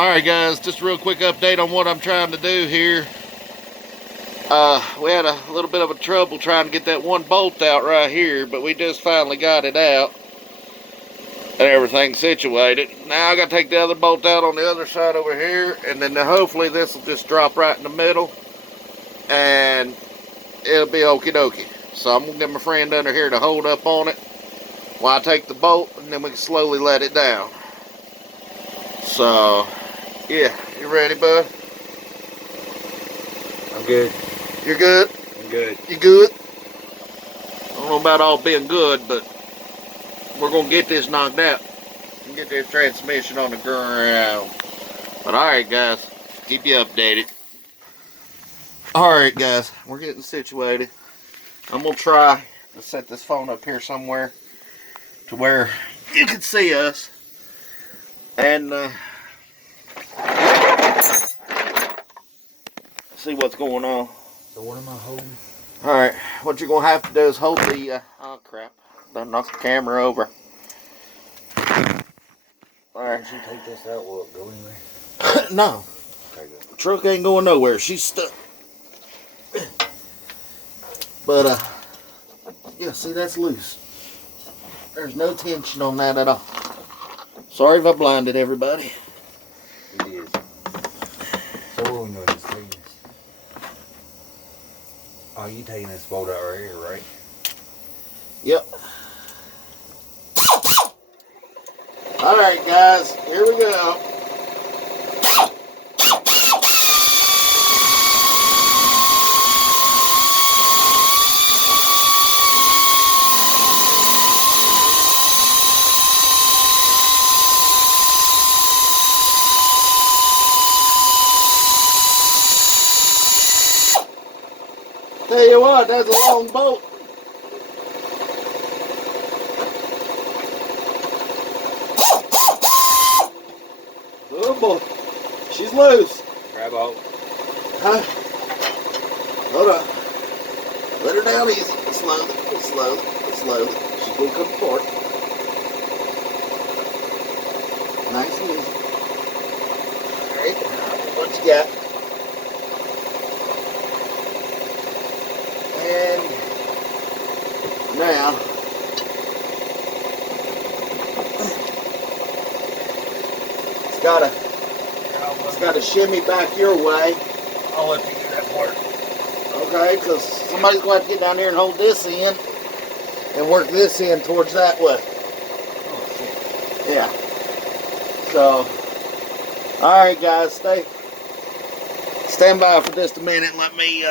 Alright guys, just a real quick update on what I'm trying to do here. We had a little bit of a trouble trying to get that one bolt out right here, but we just finally got it out and everything situated. Now I got to take the other bolt out on the other side over here, and then hopefully this will just drop right in the middle and it'll be okie dokie. So I'm going to get my friend under here to hold up on it while I take the bolt, and then we can slowly let it down. So yeah, you ready, bud? I'm good. You're good? I'm good. You good? I don't know about all being good, but we're going to get this knocked out and get this transmission on the ground. But alright guys, keep you updated. Alright guys, we're getting situated. I'm going to try to set this phone up here somewhere to where you can see us. And see what's going on. So what am I holding? Alright, what you're going to have to do is hold the, oh crap, don't knock the camera over. Alright. Once you take this out, will it go anywhere? No. Okay, good. The truck ain't going nowhere, she's stuck. But, yeah, see, that's loose. There's no tension on that at all. Sorry if I blinded everybody. It is. So what are we doing? Just taking this. Oh, you taking this bolt out right here, right? Yep. Alright guys, here we go. Tell you what, that's a long bolt. Oh boy, she's loose. Grab hold. Huh? Hold on. Let her down easy. Slowly, slowly, slowly. She's gonna come apart. Nice and easy. Alright, what you got? And now it's gotta shimmy back your way. I'll let you do that part. Okay, because somebody's going to have to get down here and hold this in and work this in towards that way. Oh shit. Yeah. So, alright guys, stand by for just a minute. Let me